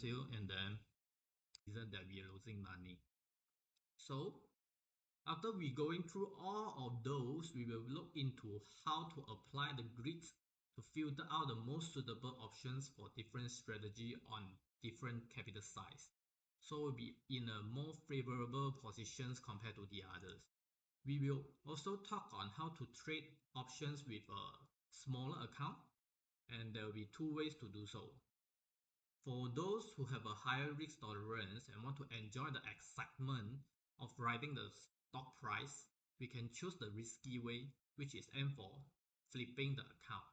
you, and then reason that we are losing money. So after we going through all of those, we will look into how to apply the grids to filter out the most suitable options for different strategy on different capital size. So we'll be in a more favorable positions compared to the others. We will also talk on how to trade options with a smaller account, and there will be two ways to do so. For those who have a higher risk tolerance and want to enjoy the excitement of riding the stock price, we can choose the risky way, which is aim for flipping the account.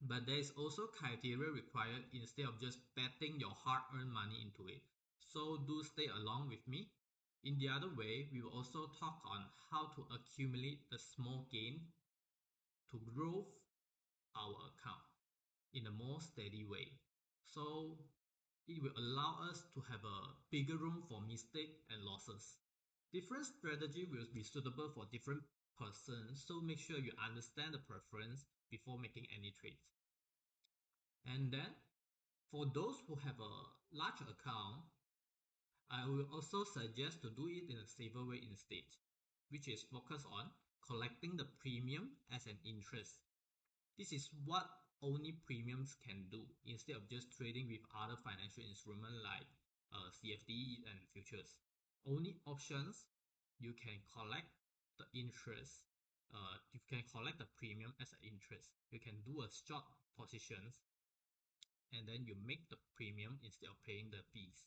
But there is also criteria required instead of just betting your hard-earned money into it. So do stay along with me. In the other way, we will also talk on how to accumulate the small gain to grow our account in a more steady way. So it will allow us to have a bigger room for mistake and losses. Different strategy will be suitable for different persons, so make sure you understand the preference before making any trades. And then for those who have a large account, I will also suggest to do it in a safer way instead, which is focus on collecting the premium as an interest. This is what only premiums can do instead of just trading with other financial instruments like CFD and futures. Only options you can collect the interest. You can collect the premium as an interest. You can do a short positions and then you make the premium instead of paying the fees.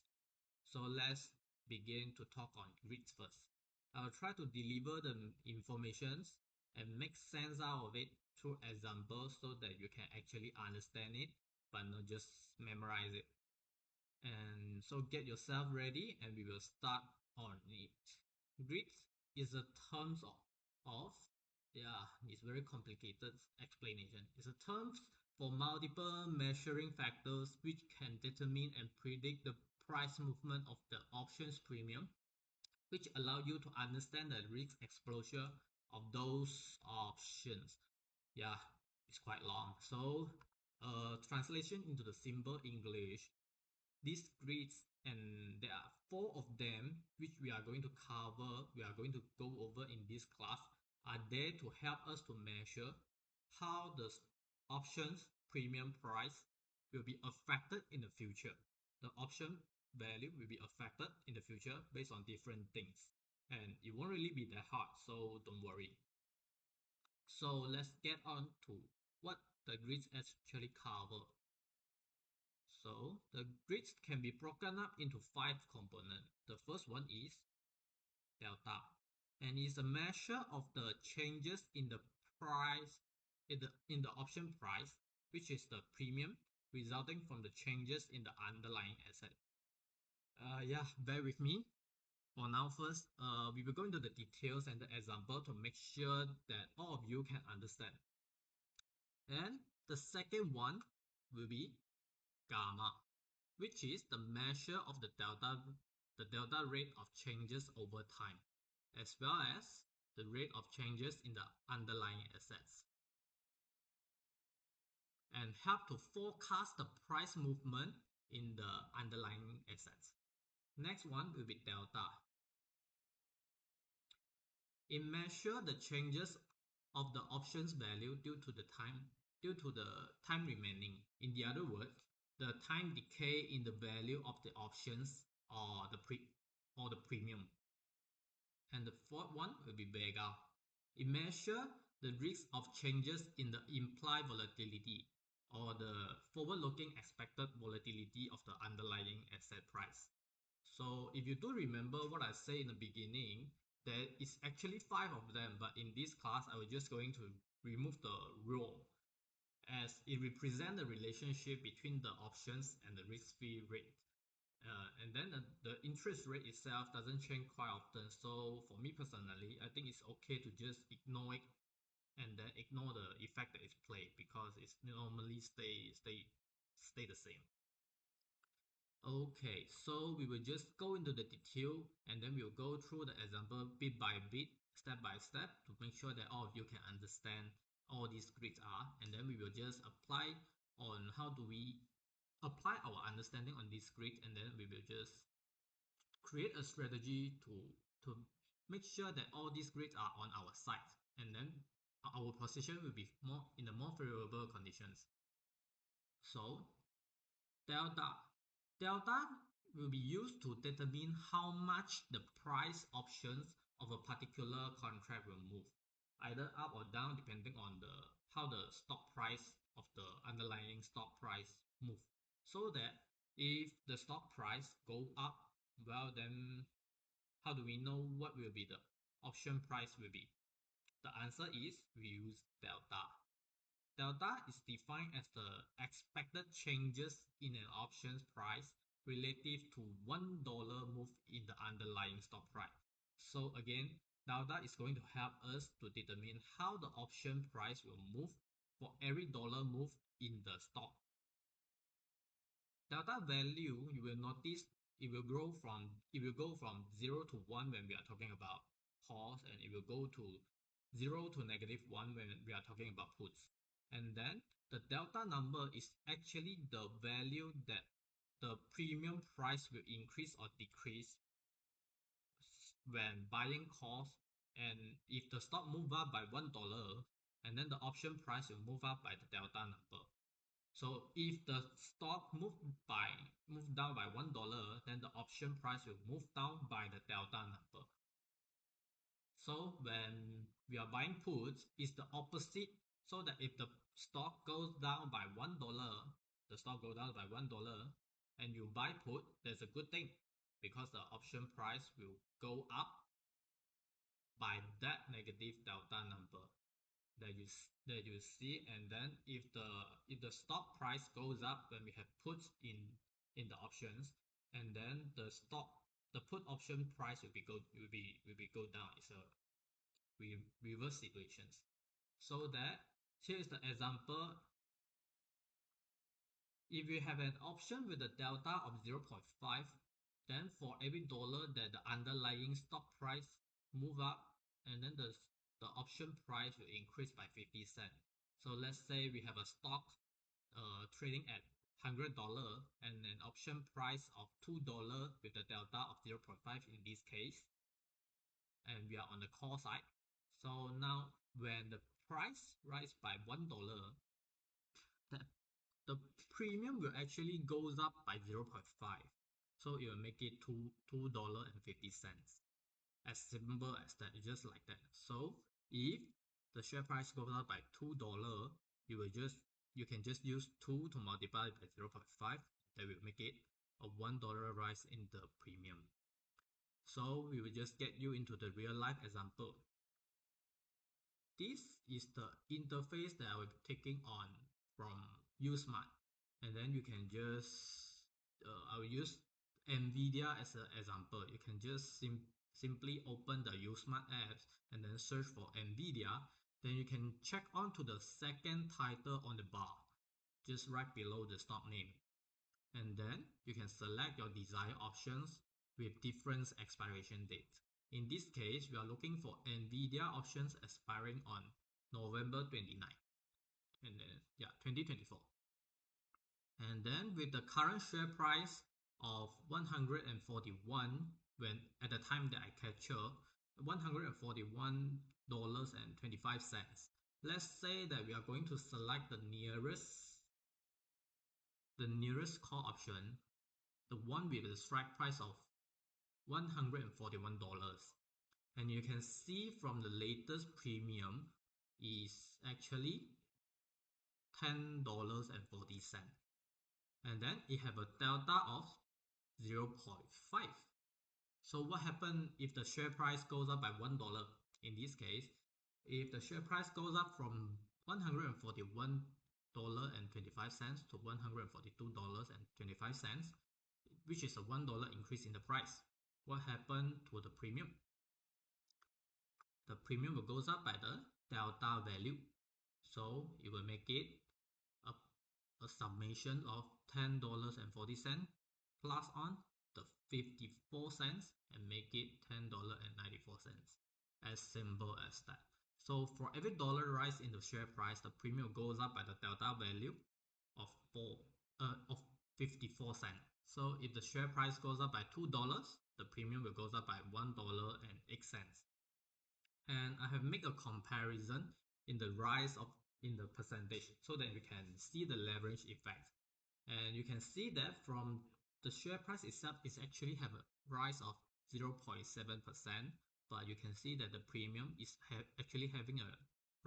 So let's begin to talk on grids first. I'll try to deliver the informations and make sense out of it through examples so that you can actually understand it but not just memorize it. And so get yourself ready and we will start on it. Grids is a terms of it's very complicated explanation. It's a terms for multiple measuring factors which can determine and predict the price movement of the options premium, which allow you to understand the risk exposure of those options. It's quite long. So translation into the simple English, these grids, and there are 4 of them which we are going to go over in this class, are there to help us to measure how the options premium price will be affected in the future. The option value will be affected in the future based on different things, and it won't really be that hard, so don't worry. So let's get on to what the grids actually cover. So the grids can be broken up into 5 components. The first one is delta, and is a measure of the changes in the price in the option price, which is the premium resulting from the changes in the underlying asset. Bear with me. For now, first, we will go into the details and the example to make sure that all of you can understand. And the second one will be gamma, which is the measure of the delta rate of changes over time, as well as the rate of changes in the underlying assets, and help to forecast the price movement in the underlying assets. Next one will be delta. It measures the changes of the options value due to the time remaining. In the other words, the time decay in the value of the options or the premium. And the fourth one will be vega. It measures the risk of changes in the implied volatility or the forward-looking expected volatility of the underlying asset price. So if you do remember what I said in the beginning, there is actually 5 of them, but in this class I was just going to remove the row, as it represents the relationship between the options and the risk-free rate. And then the interest rate itself doesn't change quite often. So for me personally, I think it's okay to just ignore it and then ignore the effect that it's played, because it's normally stay the same. Okay, so we will just go into the detail and then we'll go through the example bit by bit, step by step, to make sure that all of you can understand all these grids are, and then we will just apply on how do we apply our understanding on this grid, and then we will just create a strategy to make sure that all these grids are on our side, and then our position will be more in a more favorable conditions. So delta will be used to determine how much the price options of a particular contract will move, either up or down depending on how the stock price of the underlying stock price move. So that if the stock price go up, well, then how do we know what will be the option price will be? The answer is we use delta. Delta is defined as the expected changes in an option's price relative to $1 move in the underlying stock price. So again, delta is going to help us to determine how the option price will move for every dollar move in the stock. Delta value, you will notice it will go from 0 to 1 when we are talking about calls, and it will go to 0 to -1 when we are talking about puts. And then the delta number is actually the value that the premium price will increase or decrease when buying calls. And if the stock move up by $1, and then the option price will move up by the delta number. So if the stock move down by $1, then the option price will move down by the delta number. So when we are buying puts, it's the opposite. So that if the stock goes down by $1, and you buy put, that's a good thing, because the option price will go up by that negative delta number that you see. And then if the stock price goes up when we have puts in the options, and then the put option price will go down. It's a reverse situations. So that here is the example. If you have an option with a delta of 0.5, then for every dollar that the underlying stock price move up, and then the option price will increase by 50 cents. So let's say we have a stock trading at $100 and an option price of $2 with a delta of 0.5 in this case, and we are on the call side. So now when the price rise by $1, the premium will actually goes up by 0.5. So it will make it $2.50. As simple as that, just like that. So if the share price goes up by $2, you can just use 2 to multiply by 0.5. That will make it a $1 rise in the premium. So we will just get you into the real life example. This is the interface that I will be taking on from uSMART, and then you can just I will use NVIDIA as an example. You can just simply open the uSMART apps and then search for NVIDIA. Then you can check on to the second title on the bar, just right below the stock name, and then you can select your desired options with different expiration dates. In this case, we are looking for NVIDIA options expiring on November 29, and then 2024. And then with the current share price of 141, when at the time that I capture $141.25, let's say that we are going to select the nearest call option, the one with the strike price of $141. And you can see from the latest premium is actually $10.40. And then it have a delta of 0.5. So what happens if the share price goes up by $1? In this case, if the share price goes up from $141.25 to $142.25, which is a $1 increase in the price, what happened to the premium? The premium will goes up by the delta value. So it will make it a summation of $10.40 plus on the 54 cents and make it $10.94. As simple as that. So for every dollar rise in the share price, the premium goes up by the delta value of 54 cents. So if the share price goes up by $2, the premium will go up by $1.08. And I have made a comparison in the rise of in the percentage so that you can see the leverage effect. And you can see that from the share price itself is actually have a rise of 0.7%, but you can see that the premium is actually having a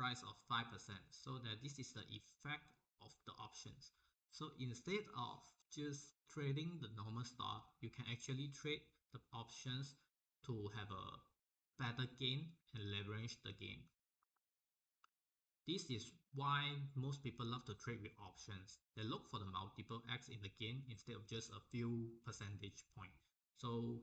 rise of 5%. So that this is the effect of the options. So instead of just trading the normal stock, you can actually trade the options to have a better gain and leverage the gain. This is why most people love to trade with options. They look for the multiple X in the gain instead of just a few percentage point. So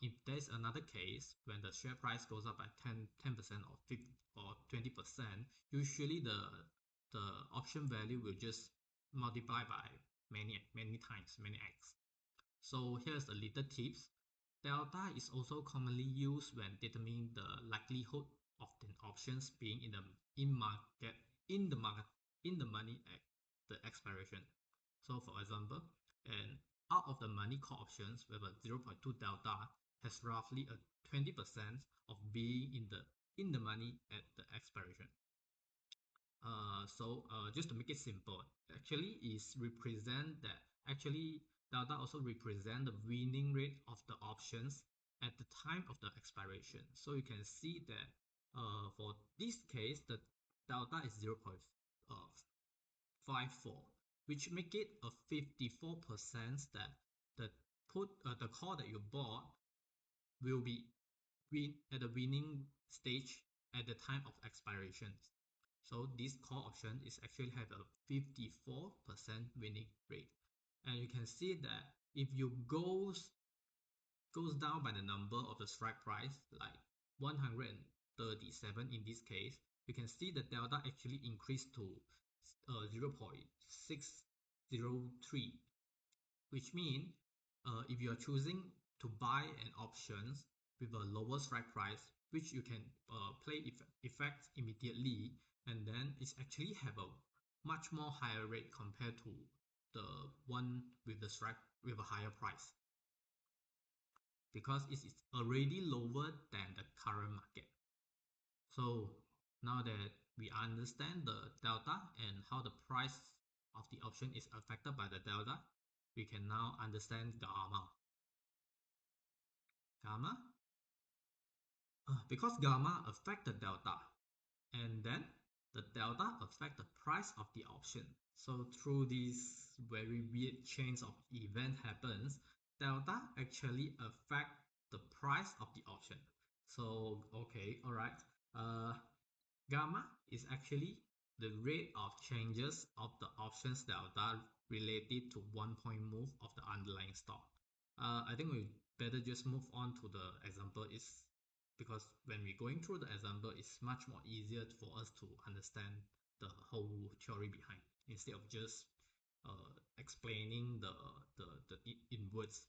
if there's another case when the share price goes up by 10% or 50 or 20%, usually the option value will just multiply by many times, many X. So here's a little tips. Delta is also commonly used when determining the likelihood of the options being in the money at the expiration. So for example, an out of the money call options with a 0.2 delta has roughly a 20% of being in the money at the expiration. Just to make it simple, actually is represent that actually delta also represent the winning rate of the options at the time of the expiration. So you can see that for this case, the delta is 0.54, which make it a 54% that the call that you bought will be at the winning stage at the time of expiration. So this call option is actually have a 54% winning rate. And you can see that if you goes down by the number of the strike price, like 137 in this case, you can see the delta actually increased to 0.603, which means if you are choosing to buy an options with a lower strike price, which you can play effect immediately, and then it's actually have a much more higher rate compared to the one with the strike with a higher price, because it is already lower than the current market. So now that we understand the delta and how the price of the option is affected by the delta, we can now understand gamma. Because gamma affect the delta, and then the delta affect the price of the option. So through this very weird chains of event happens, delta actually affect the price of the option. So okay, all right. Gamma is actually the rate of changes of the options delta related to 1 point move of the underlying stock. I think we better just move on to the example, is because when we're going through the example, it's much more easier for us to understand the whole theory behind instead of just explaining the in words.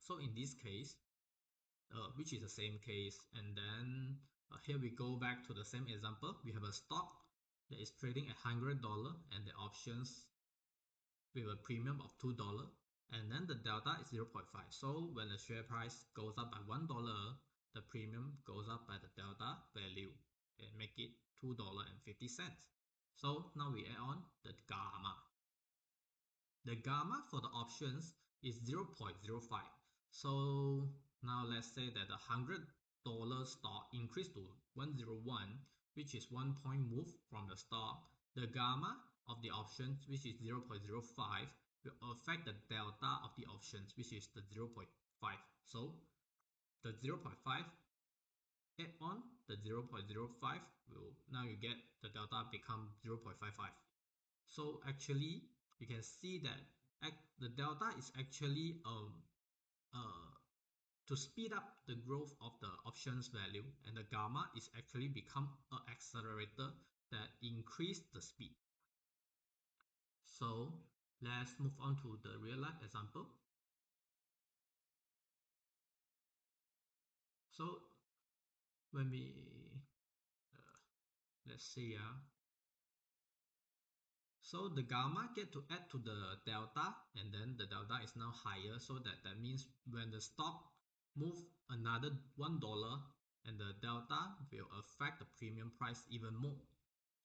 So in this case, which is the same case, and then here we go back to the same example. We have a stock that is trading at $100 and the options with a premium of $2, and then the delta is 0.5. So when the share price goes up by $1, the premium goes up by the delta value and make it $2.50. So now we add on the gamma. The gamma for the options is 0.05. So now let's say that the $100 stock increased to 101, which is 1 point move from the stock. The gamma of the options, which is 0.05, will affect the delta of the options, which is the 0.5. So the 0.5 add on the 0.05 will now you get the delta become 0.55. So actually you can see that the delta is actually to speed up the growth of the options value, and the gamma is actually become an accelerator that increase the speed. So let's move on to the real life example. So when we let's see So the gamma get to add to the delta, and then the delta is now higher, so that means when the stock move another $1, and the delta will affect the premium price even more.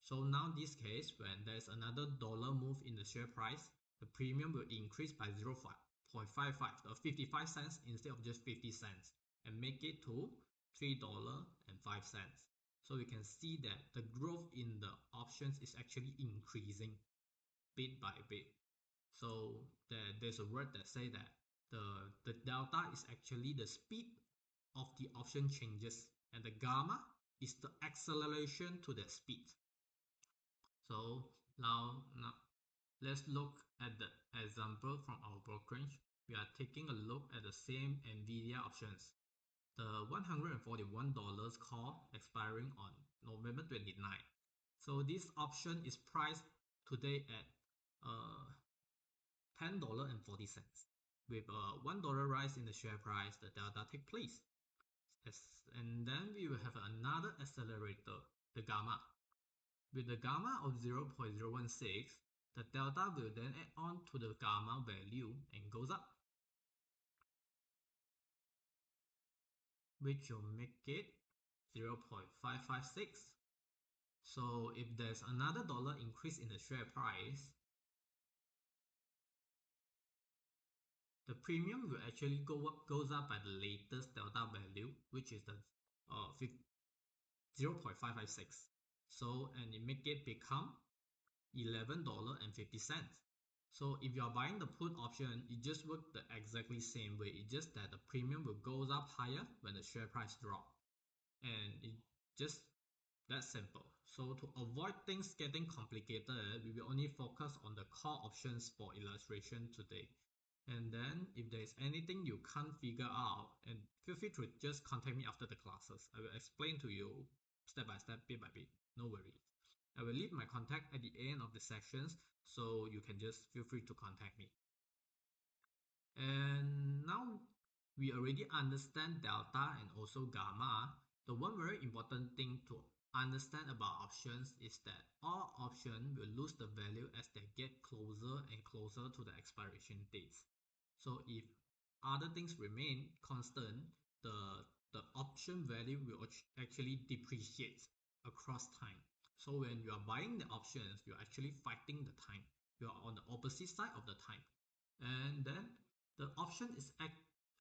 So now this case, when there's another dollar move in the share price, the premium will increase by 0.55 or 55 cents instead of just 50 cents, and make it to $3.05. So we can see that the growth in the options is actually increasing bit by bit. So there's a word that say that the delta is actually the speed of the option changes, and the gamma is the acceleration to that speed. So now let's look at the example from our brokerage. We are taking a look at the same NVIDIA options. The $141 call expiring on November 29. So this option is priced today at $10.40. With a $1 rise in the share price, the delta take place. And then we will have another accelerator, the gamma. With the gamma of 0.016, the delta will then add on to the gamma value and goes up, which will make it 0.556. So if there's another dollar increase in the share price, the premium will actually goes up by the latest delta value, which is the 0.556. So, and it make it become $11.50. So if you are buying the put option, it just works the exactly same way. It's just that the premium will goes up higher when the share price drop, and it just that simple. So to avoid things getting complicated, we will only focus on the call options for illustration today. And then if there is anything you can't figure out, and feel free to just contact me after the classes. I will explain to you step by step, bit by bit, no worries. I will leave my contact at the end of the sections, so you can just feel free to contact me. And now we already understand delta and also gamma. The one very important thing to understand about options is that all options will lose the value as they get closer and closer to the expiration dates. So if other things remain constant, the option value will actually depreciate across time. So when you are buying the options, you're actually fighting the time. You are on the opposite side of the time. And then the option is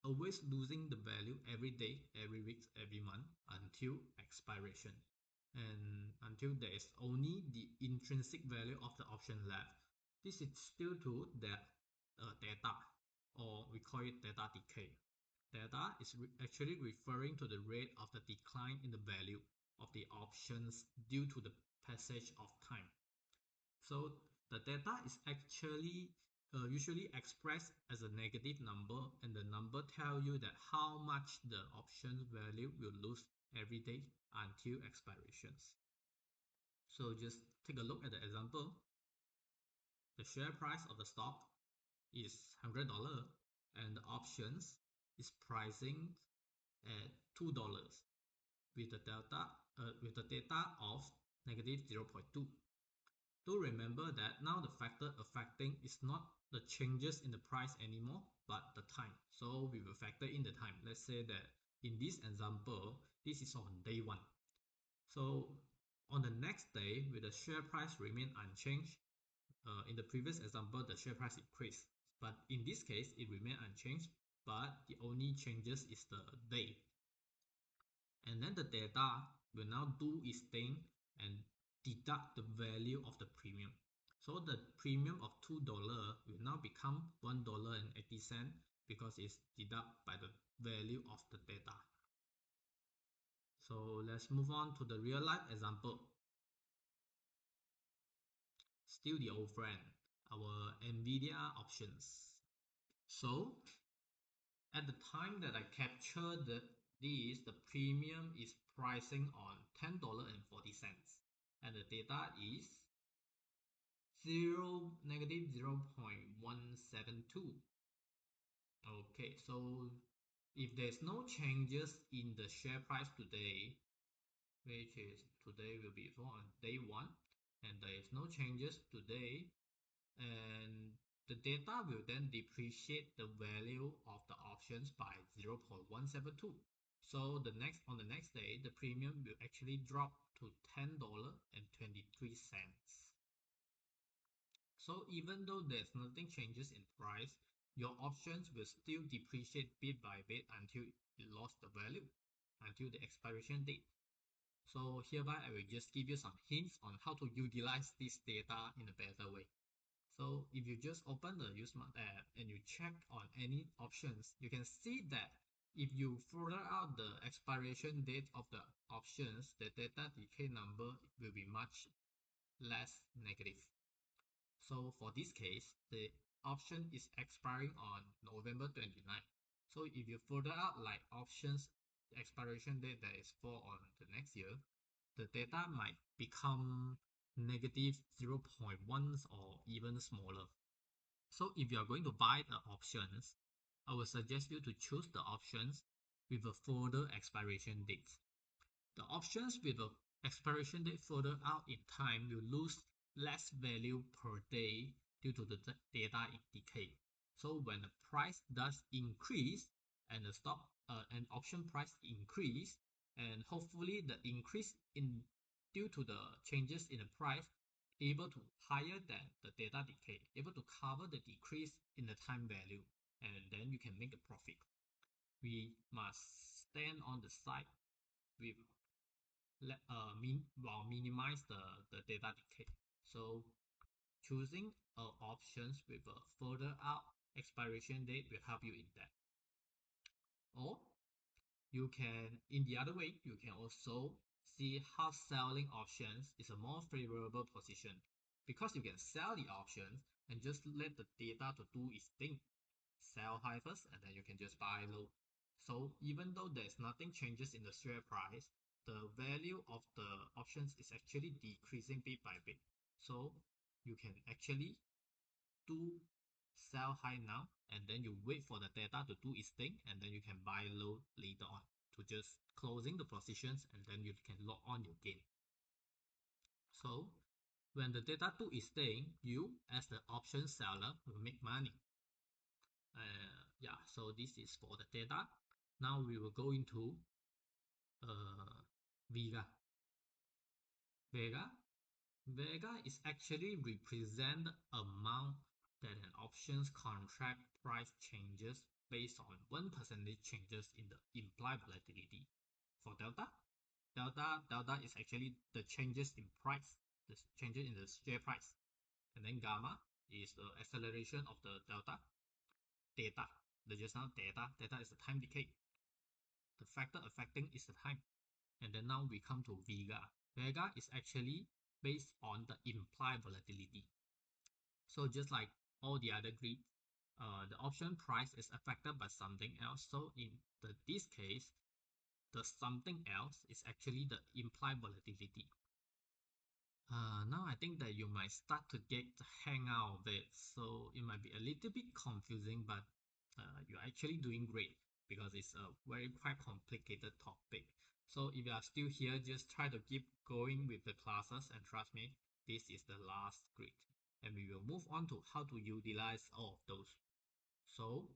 always losing the value every day, every week, every month until expiration. And until there is only the intrinsic value of the option left. This is still to the data, or we call it data decay. Data is actually referring to the rate of the decline in the value of the options due to the passage of time. So the data is actually usually expressed as a negative number, and the number tells you that how much the option value will lose every day until expirations. So just take a look at the example. The share price of the stock is $100, and the options is pricing at $2 with the data of negative 0.2. Do remember that now the factor affecting is not the changes in the price anymore, but the time. So we will factor in the time. Let's say that in this example, this is on day 1. So on the next day, will the share price remain unchanged? In the previous example, the share price increased, but in this case, it remained unchanged, but the only changes is the day. And then the data will now do its thing and deduct the value of the premium. So the premium of $2 will now become $1.80 because it's deducted by the value of the data. So let's move on to the real life example. Still the old friend, our NVIDIA options. So at the time that I captured this, the premium is pricing on $10.40, and the data is negative 0.172. Okay, so if there's no changes in the share price today, which is today will be on day 1, and there is no changes today, and the data will then depreciate the value of the options by 0.172. So on the next day, the premium will actually drop to $10.23. So even though there's nothing changes in price, your options will still depreciate bit by bit until it lost the value, until the expiration date. So hereby I will just give you some hints on how to utilize this data in a better way. So if you just open the uSMART app and you check on any options, you can see that if you further out the expiration date of the options, the data decay number will be much less negative. So for this case, the option is expiring on November 29th. So if you further out like options expiration date that is for on the next year, the data might become negative 0.1 or even smaller. So if you are going to buy the options, I would suggest you to choose the options with a further expiration date. The options with a expiration date further out in time will lose less value per day due to the data decay. So when the price does increase and the and option price increase, and hopefully the increase in due to the changes in the price able to higher than the data decay, able to cover the decrease in the time value, and then you can make a profit. We must stand on the side with while minimize the data decay. So choosing options with a further out expiration date will help you in that. Or you can, in the other way, you can also see how selling options is a more favorable position, because you can sell the options and just let the data to do its thing. Sell high first and then you can just buy low. So even though there's nothing changes in the share price, the value of the options is actually decreasing bit by bit. So you can actually do sell high now and then you wait for the data to do its thing, and then you can buy low later on to just closing the positions, and then you can lock on your gain. So when the data do its thing, you as the option seller will make money. Yeah, so this is for the data. Now we will go into Vega. Vega is actually represent the amount that an options contract price changes based on 1% changes in the implied volatility. For delta is actually the changes in price, the changes in the share price. And then gamma is the acceleration of the delta. Data, data is the time decay. The factor affecting is the time. And then now we come to Vega. Vega is actually based on the implied volatility. So just like all the other grids, the option price is affected by something else. So in this case, the something else is actually the implied volatility. Now I think that you might start to get the hang out of it. So it might be a little bit confusing, but you're actually doing great because it's a very quite complicated topic. So if you are still here, just try to keep going with the classes, and trust me, this is the last grid. And we will move on to how to utilize all of those. So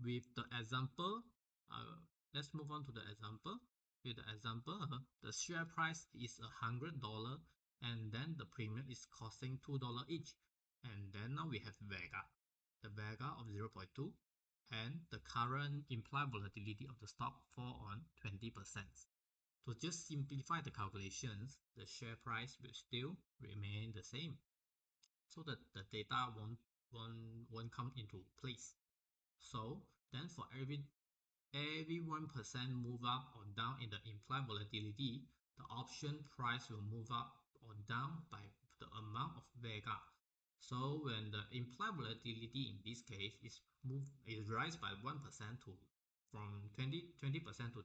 with the example, let's move on to the example. With the example, the share price is $100 and then the premium is costing $2 each. And then now we have Vega, the Vega of 0.2, and the current implied volatility of the stock fall on 20%. To just simplify the calculations, the share price will still remain the same, so that the data won't come into place. So then for every 1% move up or down in the implied volatility, the option price will move up or down by the amount of Vega. So when the implied volatility in this case is rise by 1% to from 20% to 21%,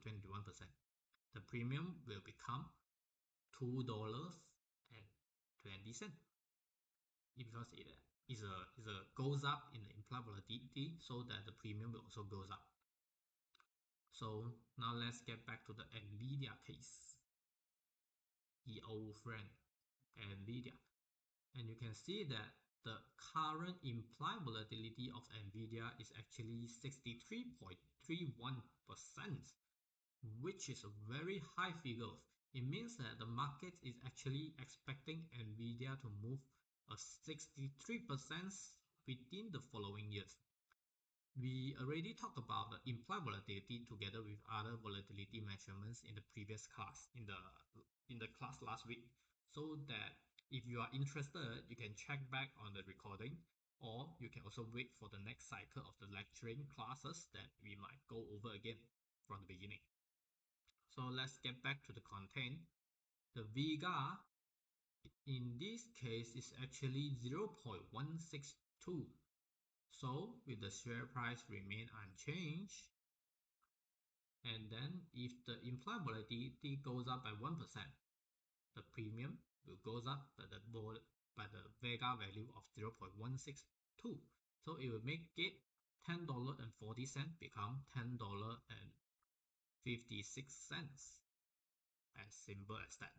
the premium will become $2.20, because it goes up in the implied volatility, so that the premium will also goes up. So now let's get back to the Nvidia case, the old friend Nvidia, and you can see that the current implied volatility of NVIDIA is actually 63.31%, which is a very high figure. It means that the market is actually expecting NVIDIA to move a 63% within the following years. We already talked about the implied volatility together with other volatility measurements in the previous class, in the class last week, so that if you are interested, you can check back on the recording, or you can also wait for the next cycle of the lecturing classes that we might go over again from the beginning. So let's get back to the content. The VGA in this case is actually 0.162. So with the share price remain unchanged, and then if the implied volatility goes up by 1%, the premium will goes up by the Vega value of 0.162. So it will make it $10.40 become $10.56. As simple as that.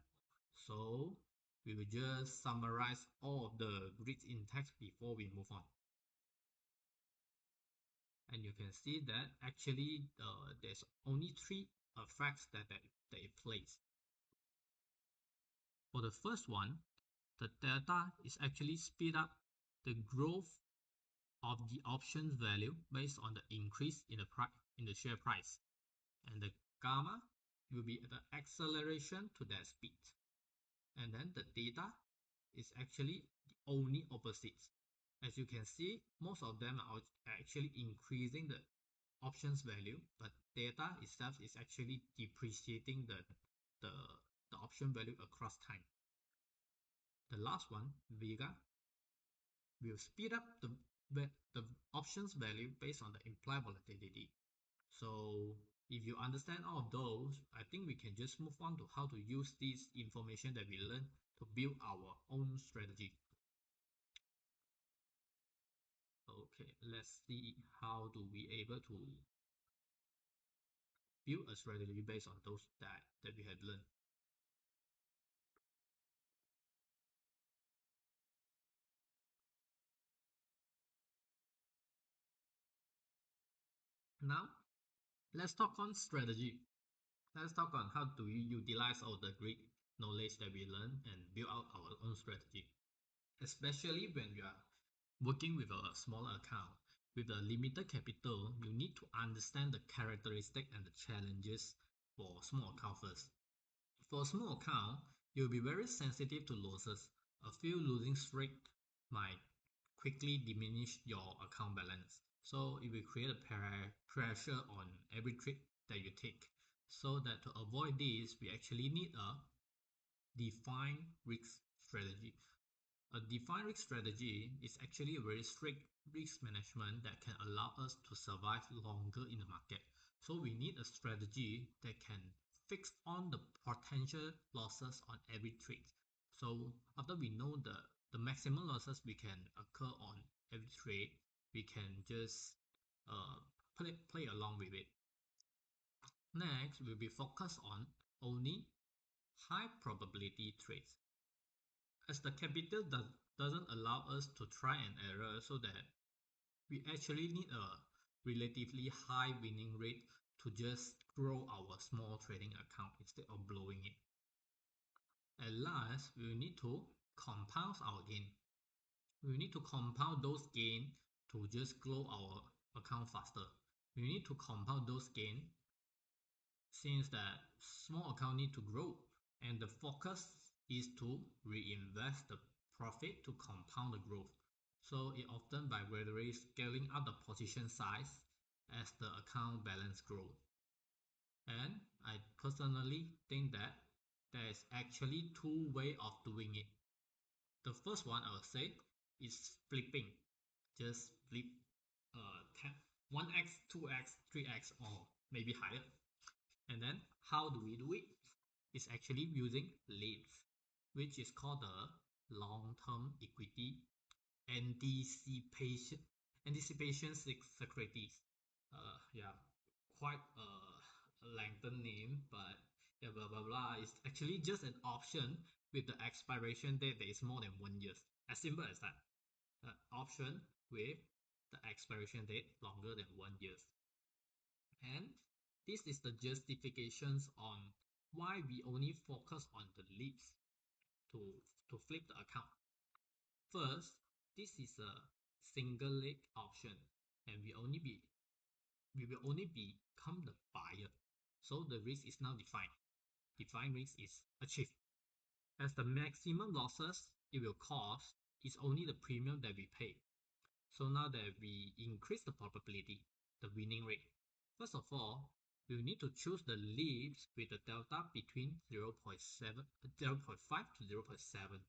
So we will just summarize all of the grids in text before we move on. And you can see that actually there's only three effects that it plays. For the first one, the delta is actually speed up the growth of the options value based on the increase in the share price, and the gamma will be the acceleration to that speed. And then the theta is actually the only opposites. As you can see, most of them are actually increasing the options value, but theta itself is actually depreciating the option value across time. The last one, Vega, will speed up the options value based on the implied volatility. So if you understand all of those, I think we can just move on to how to use this information that we learned to build our own strategy. Okay, let's see how do we able to build a strategy based on those that we have learned. Now, let's talk on strategy. Let's talk on how do we utilize all the great knowledge that we learn and build out our own strategy. Especially when you are working with a smaller account with a limited capital, you need to understand the characteristic and the challenges for small account first. For a small account, you'll be very sensitive to losses. A few losing streak might quickly diminish your account balance. So it will create a pressure on every trade that you take. So that to avoid this, we actually need a defined risk strategy. A defined risk strategy is actually a very strict risk management that can allow us to survive longer in the market. So we need a strategy that can fix on the potential losses on every trade. So after we know the maximum losses we can occur on every trade, we can just play along with it. Next, we'll be focused on only high probability trades. As the capital doesn't allow us to try and error, so that we actually need a relatively high winning rate to just grow our small trading account instead of blowing it. At last, we need to compound our gain. We need to compound those gains to just grow our account faster. We need to compound those gains since that small account need to grow, and the focus is to reinvest the profit to compound the growth. So it often by gradually scaling up the position size as the account balance grows. And I personally think that there is actually two ways of doing it. The first one I would say is flipping. Just flip 1x, 2x, 3x or maybe higher. And then how do we do it? It's actually using leads, which is called the long-term equity anticipation securities. Quite a lengthy name, but yeah, blah blah blah. It's actually just an option with the expiration date that is more than 1 year. As simple as that. option with the expiration date longer than 1 year. And this is the justifications on why we only focus on the leads to flip the account. First, this is a single leg option, and we will only become the buyer. So the risk is now defined. Defined risk is achieved. As the maximum losses it will cause is only the premium that we pay. So now that we increase the probability, the winning rate. First of all, we need to choose the leads with a delta between 0.5 to 0.7.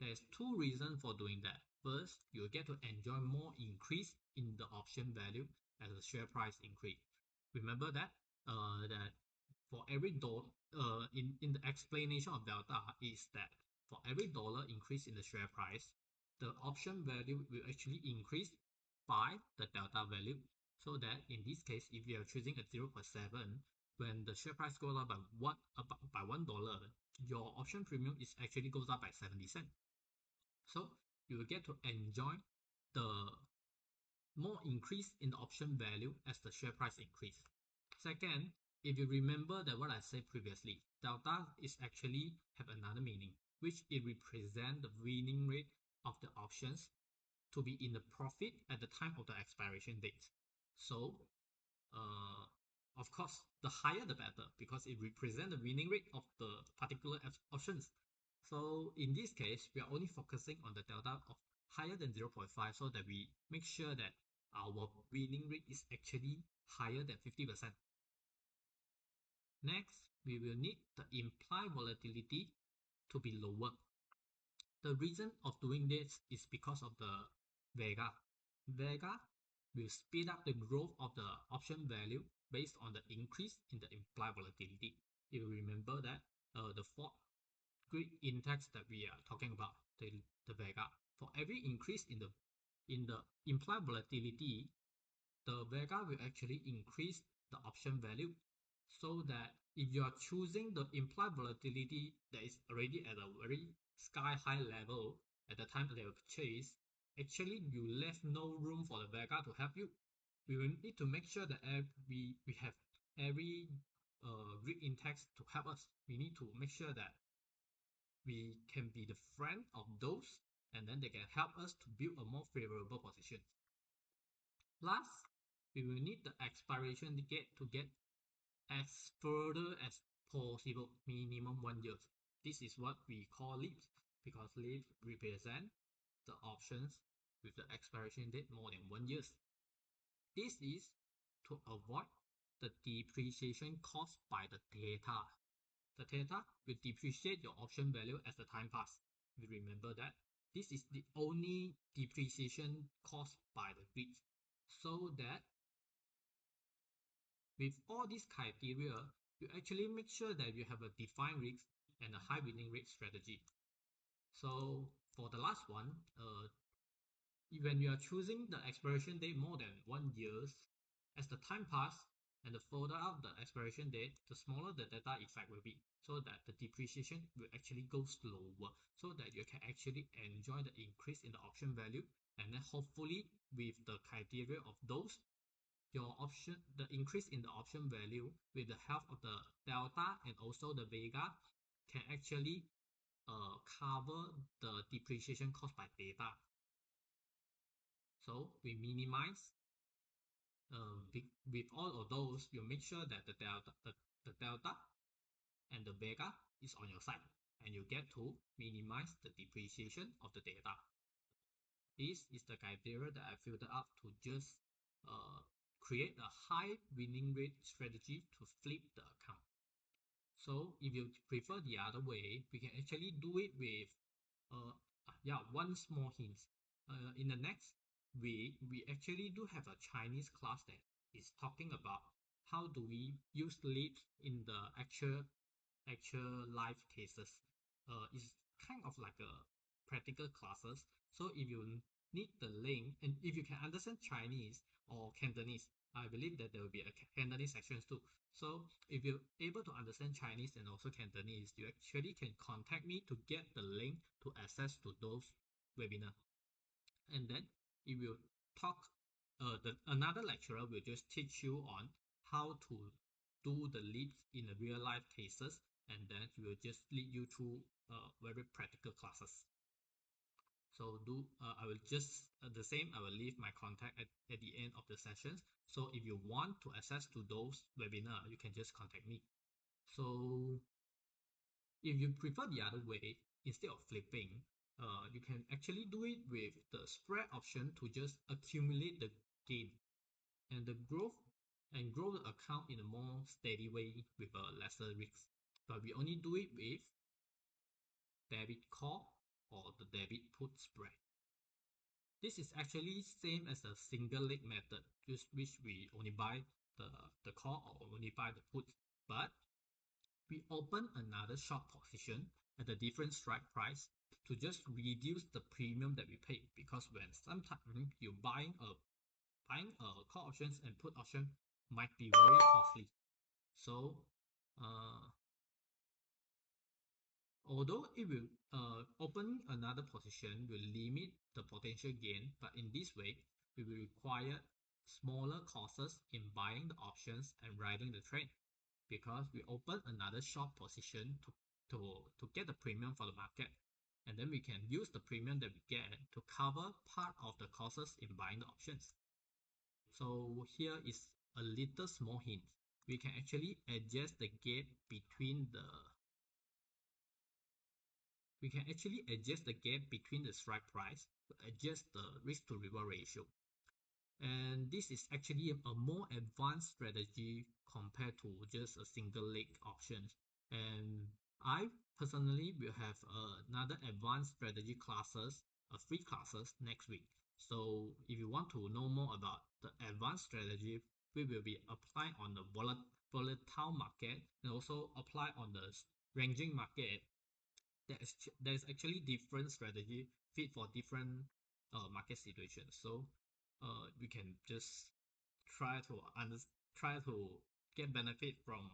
There's two reasons for doing that. First, you'll get to enjoy more increase in the option value as the share price increase. Remember that for every dollar, in the explanation of delta is that for every dollar increase in the share price, the option value will actually increase by the delta value. So that in this case, if you are choosing a 0.7, when the share price goes up by $1, your option premium is actually goes up by 70 cents. So you will get to enjoy the more increase in the option value as the share price increase. Second, if you remember that what I said previously, delta is actually have another meaning, which it represents the winning rate of the options to be in the profit at the time of the expiration date. So, of course, the higher the better because it represents the winning rate of the particular options. So in this case, we are only focusing on the delta of higher than 0.5 so that we make sure that our winning rate is actually higher than 50%. Next, we will need the implied volatility to be lower. The reason of doing this is because of the Vega. Vega will speed up the growth of the option value based on the increase in the implied volatility. You remember that the fourth grid index that we are talking about, the Vega. For every increase in the implied volatility, the Vega will actually increase the option value. So that if you are choosing the implied volatility that is already at a very sky high level at the time that they were purchased, actually you left no room for the Vega to help you. We will need to make sure that we have every grid index to help us. We need to make sure that we can be the friend of those, and then they can help us to build a more favorable position. Last, we will need the expiration date to get as further as possible, minimum 1 year. This is what we call leaps, because leaps represent the options with the expiration date more than 1 year. This is to avoid the depreciation caused by the theta. The theta will depreciate your option value as the time passes. We remember that this is the only depreciation caused by the grid. So that with all these criteria, you actually make sure that you have a defined risk and a high winning rate strategy. So for the last one, when you are choosing the expiration date more than 1 year, as the time passes and the further out the expiration date, the smaller the data effect will be, so that the depreciation will actually go slower, so that you can actually enjoy the increase in the option value, and then hopefully with the criteria of those, the increase in the option value with the help of the delta and also the Vega can actually cover the depreciation caused by theta. So we minimize with all of those, you make sure that the delta and the Vega is on your side, and you get to minimize the depreciation of the data. This is the criteria that I filtered up to just create a high winning rate strategy to flip the account. So if you prefer the other way, we can actually do it with one small hint. In the next week, we actually do have a Chinese class that is talking about how do we use leads in the actual life cases. It's kind of like a practical classes. So if you need the link, and if you can understand Chinese or Cantonese, I believe that there will be a Cantonese section too. So if you're able to understand Chinese and also Cantonese, you actually can contact me to get the link to access to those webinars. and then it will talk. Another lecturer will just teach you on how to do the leads in the real life cases, and then he will just lead you through very practical classes. So I will just the same. I will leave my contact at the end of the sessions. So if you want to access to those webinar, you can just contact me. So if you prefer the other way, instead of flipping, you can actually do it with the spread option to just accumulate the gain and the growth and grow the account in a more steady way with a lesser risk. But we only do it with debit call or the debit put spread. This is actually same as a single leg method, just which we only buy the call or only buy the put, but we open another short position at a different strike price to just reduce the premium that we pay, because when sometimes you buying a call options and put option might be very costly. So although it will open another position will limit the potential gain, but in this way we will require smaller costs in buying the options and riding the trend, because we open another short position to get the premium for the market, and then we can use the premium that we get to cover part of the costs in buying the options. So here is a little small hint. We can actually adjust the gap between the strike price to adjust the risk to reward ratio. And this is actually a more advanced strategy compared to just a single leg options. And I personally will have another advanced strategy classes, free classes next week. So if you want to know more about the advanced strategy, we will be applying on the volatile market and also apply on the ranging market. There is actually different strategy fit for different market situations. So we can just try to get benefit from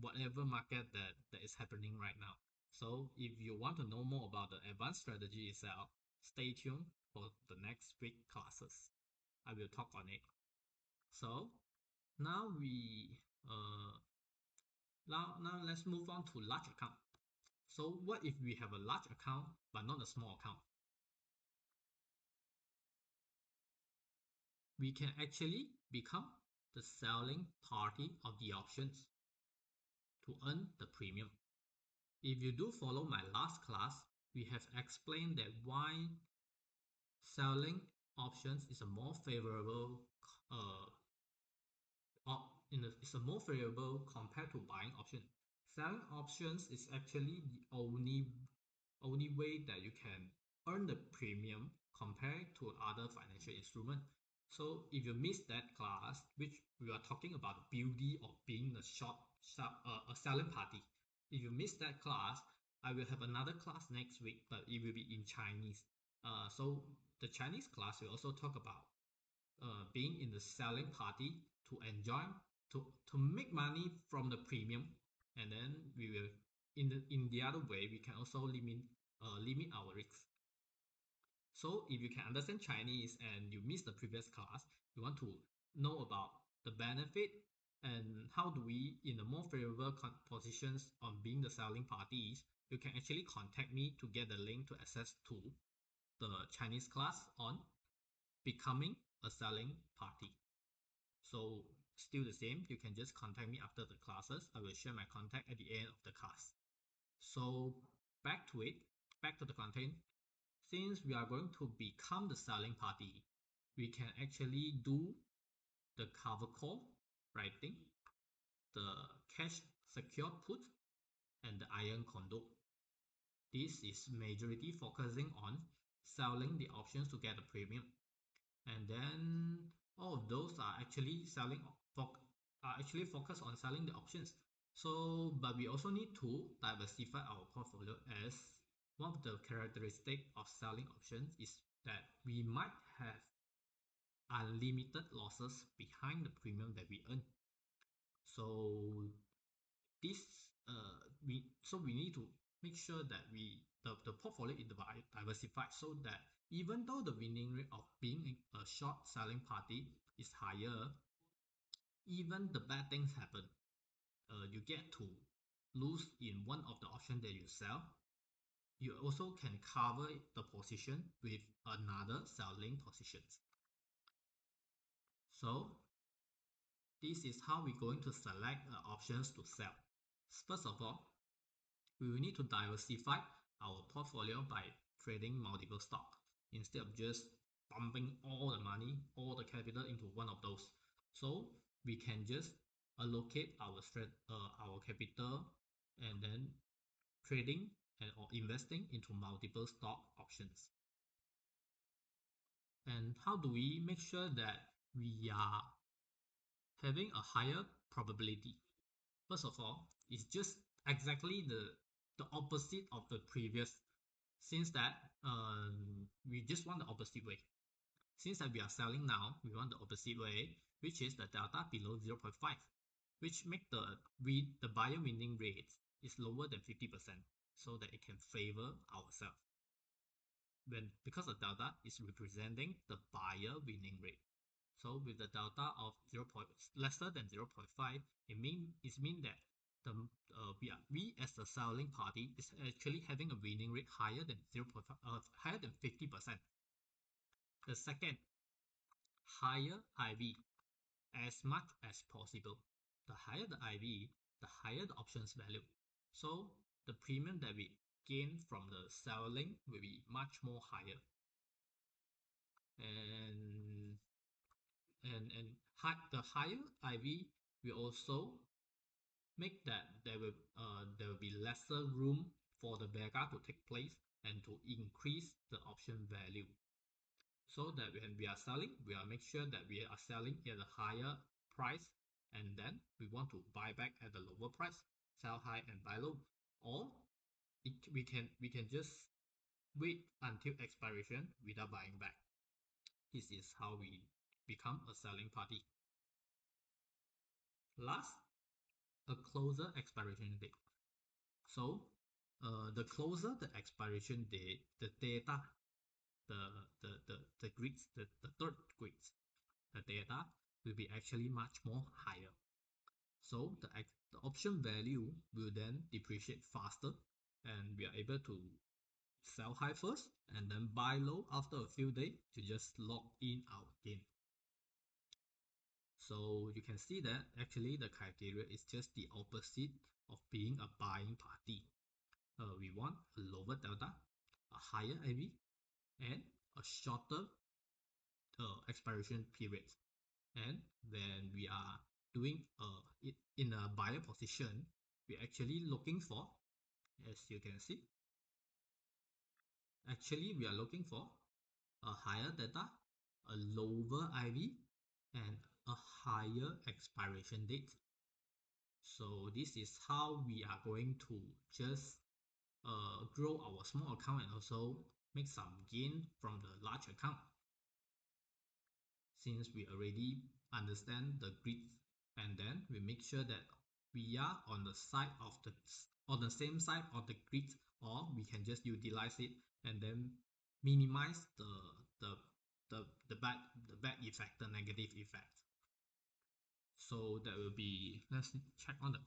whatever market that is happening right now. So if you want to know more about the advanced strategy itself, stay tuned for the next week classes. I will talk on it. So now now let's move on to large account. So what if we have a large account but not a small account? We can actually become the selling party of the options to earn the premium. If you do follow my last class, we have explained that why selling options is a more favorable compared to buying options. Selling options is actually the only way that you can earn the premium compared to other financial instruments. So if you miss that class, which we are talking about the beauty of being a selling party, if you miss that class, I will have another class next week, but it will be in Chinese. So the Chinese class will also talk about being in the selling party to enjoy to make money from the premium, and then we will in the other way we can also limit our risks. So if you can understand Chinese and you missed the previous class, you want to know about the benefit and how do we in the more favorable positions on being the selling parties, you can actually contact me to get the link to access to the Chinese class on becoming a selling party. So still the same, you can just contact me after the classes. I will share my contact at the end of the class. So back to the content. Since we are going to become the selling party, we can actually do the cover call writing, the cash secure put, and the iron condo. This is majority focusing on selling the options to get a premium. And then all of those are actually focused on selling the options. So, but we also need to diversify our portfolio, as one of the characteristics of selling options is that we might have unlimited losses behind the premium that we earn. So we need to make sure that we the portfolio is diversified, so that even though the winning rate of being a short selling party is higher, even the bad things happen, you get to lose in one of the options that you sell. You also can cover the position with another selling positions. So this is how we're going to select options to sell. First of all, we will need to diversify our portfolio by trading multiple stocks instead of just pumping all the money, all the capital into one of those. So we can just allocate our capital and then trading or investing into multiple stock options. And how do we make sure that we are having a higher probability? First of all, it's just exactly the opposite of the previous, since that we just want the opposite way. Since that we are selling now, we want the opposite way, which is the delta below 0.5, which make the buyer winning rate is lower than 50%, so that it can favor ourselves. Because the delta is representing the buyer winning rate. So with the delta of lesser than 0.5, it means that we as the selling party is actually having a winning rate higher than 50%. The second, higher IV as much as possible. The higher the IV, the higher the options value. So the premium that we gain from the selling will be much more higher. And the higher IV will also make that there will be lesser room for the beta to take place and to increase the option value. So that when we are selling, we will make sure that we are selling at a higher price, and then we want to buy back at a lower price, sell high and buy low, or we can just wait until expiration without buying back. This is how we become a selling party. Last, a closer expiration date. So the closer the expiration date, the data, the grids, the third grids, the data will be actually much more higher. So the option value will then depreciate faster, and we are able to sell high first and then buy low after a few days to just lock in our gain. So you can see that actually the criteria is just the opposite of being a buying party. We want a lower delta, a higher IV, and a shorter expiration period. And when we are doing it in a buyer position, we're actually looking for, as you can see, actually we are looking for a higher delta, a lower IV, and a higher expiration date. So this is how we are going to just grow our small account and also make some gain from the large account. Since we already understand the grids, and then we make sure that we are on the same side of the grid, or we can just utilize it and then minimize the bad effect, the negative effect. So that will be, let's check on the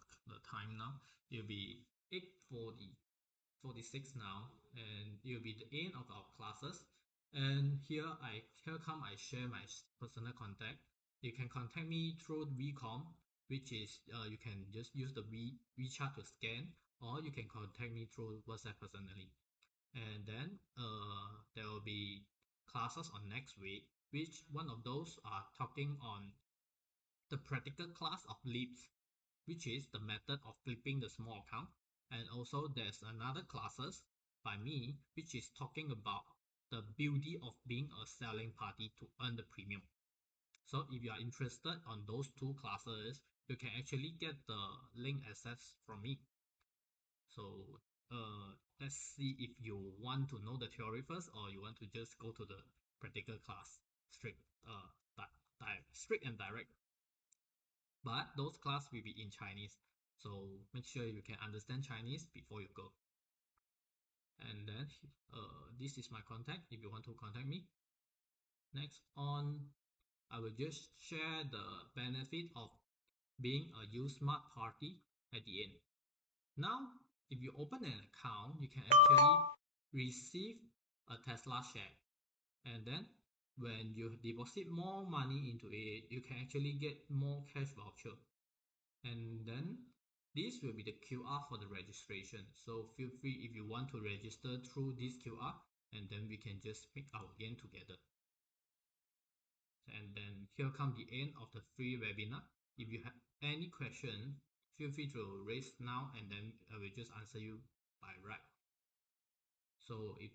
time now. It will be 8:46 now, and it will be the end of our classes. And here I share my personal contact. You can contact me through WeCom, which is you can just use the WeChat to scan, or you can contact me through WhatsApp personally. And then there will be classes on next week, which one of those are talking on the practical class of leaps, which is the method of flipping the small account. And also there's another classes by me, which is talking about the beauty of being a selling party to earn the premium. So if you are interested on those two classes, you can actually get the link access from me. So let's see if you want to know the theory first, or you want to just go to the practical class straight and direct. But those classes will be in Chinese, so make sure you can understand Chinese before you go. And then this is my contact if you want to contact me. Next on, I will just share the benefit of being a uSMART party at the end. Now, if you open an account, you can actually receive a Tesla share. And then when you deposit more money into it, you can actually get more cash voucher. And then this will be the QR for the registration. So feel free if you want to register through this QR, and then we can just pick our game together. And then here comes the end of the free webinar. If you have any question, feel free to raise now, and then I will just answer you by right. So if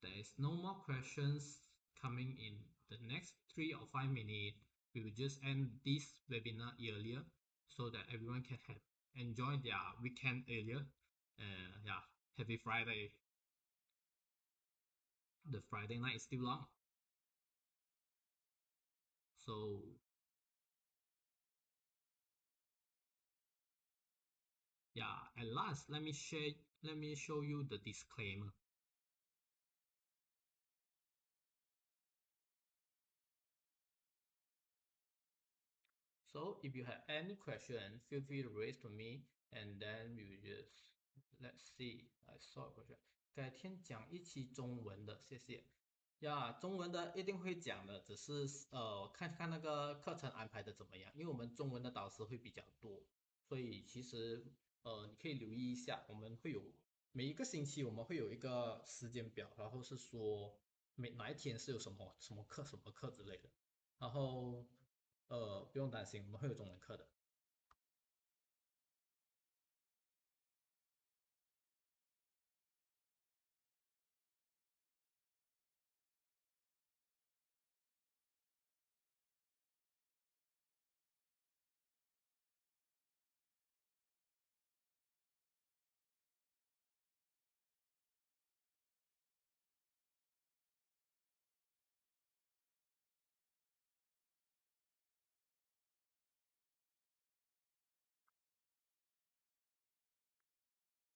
there is no more questions coming in the next 3 or 5 minutes, we will just end this webinar earlier so that everyone can enjoy their weekend earlier. Yeah, happy Friday. The Friday night is still long. So yeah, at last, let me show you the disclaimer. So if you have any question, feel free to raise to me, and then we will just let's see. I saw a question. 改天讲一期中文的，谢谢。呀，中文的一定会讲的，只是看看那个课程安排的怎么样，因为我们中文的导师会比较多，所以其实你可以留意一下，我们会有每一个星期我们会有一个时间表，然后是说哪一天是有什么课之类的，然后不用担心，我们会有中文课的。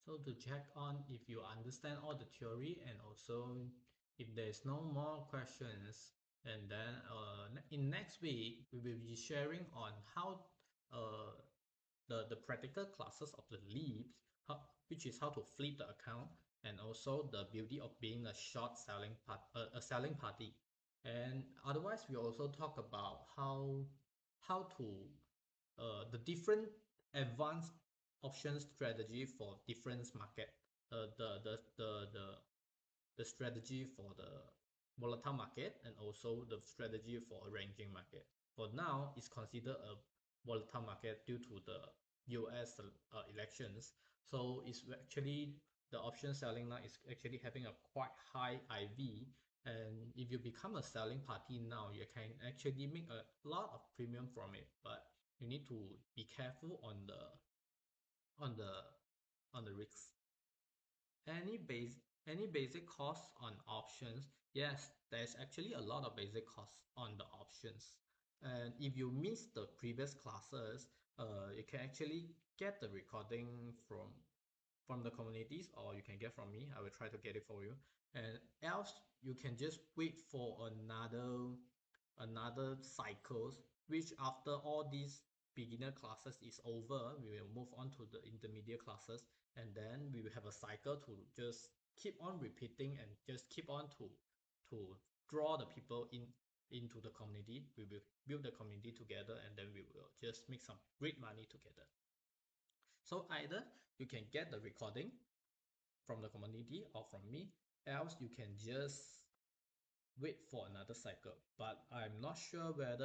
So to check on if you understand all the theory, and also if there's no more questions, and then in next week we will be sharing on how the practical classes of the leaps, which is how to flip the account, and also the beauty of being a short selling party. And otherwise, we also talk about how to the different advanced option strategy for different market, the strategy for the volatile market, and also the strategy for a ranging market. For now, it's considered a volatile market due to the US elections. So it's actually the option selling now is actually having a quite high IV. And if you become a selling party now, you can actually make a lot of premium from it. But you need to be careful on the risks. Any basic costs on options? Yes, there's actually a lot of basic costs on the options. And if you miss the previous classes, you can actually get the recording from the communities, or you can get from me. I will try to get it for you. And else you can just wait for another cycles, which after all these beginner classes is over, we will move on to the intermediate classes, and then we will have a cycle to just keep on repeating and just keep on to draw the people into the community. We will build the community together, and then we will just make some great money together. So either you can get the recording from the community or from me, else you can just wait for another cycle. But I'm not sure when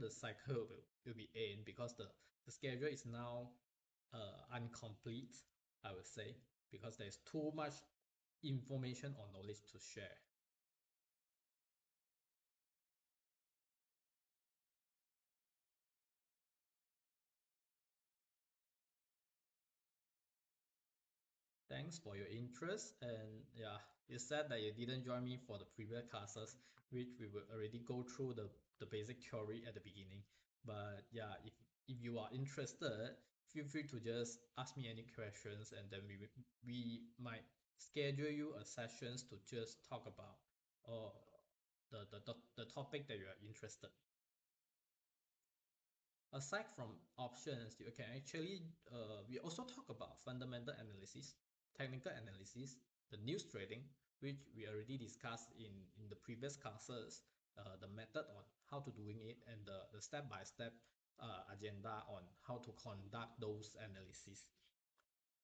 the cycle will be end, because the schedule is now incomplete, I would say, because there's too much information or knowledge to share. Thanks for your interest. And yeah, you said that you didn't join me for the previous classes, which we will already go through the basic theory at the beginning. But yeah, if you are interested, feel free to just ask me any questions, and then we might schedule you a sessions to just talk about the topic that you are interested. Aside from options, you can actually we also talk about fundamental analysis, technical analysis, the news trading, which we already discussed in the previous classes, the method on how to doing it, and the step-by-step agenda on how to conduct those analysis.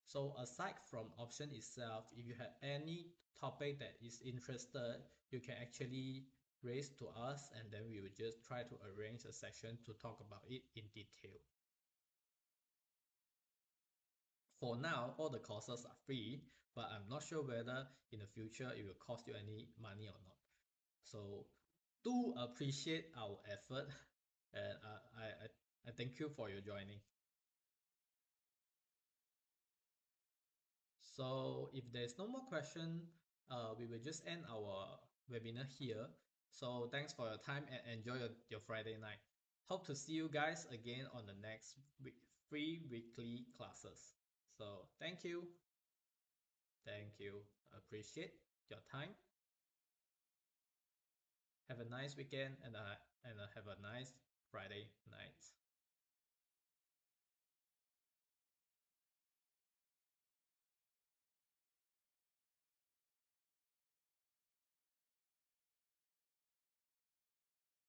So aside from option itself, if you have any topic that is interested, you can actually raise to us, and then we will just try to arrange a session to talk about it in detail. For now, all the courses are free, but I'm not sure whether in the future it will cost you any money or not. So do appreciate our effort, and I thank you for your joining. So if there's no more question, we will just end our webinar here. So thanks for your time and enjoy your Friday night. Hope to see you guys again on the next free weekly classes. So thank you. Thank you. Appreciate your time. Have a nice weekend and have a nice Friday night.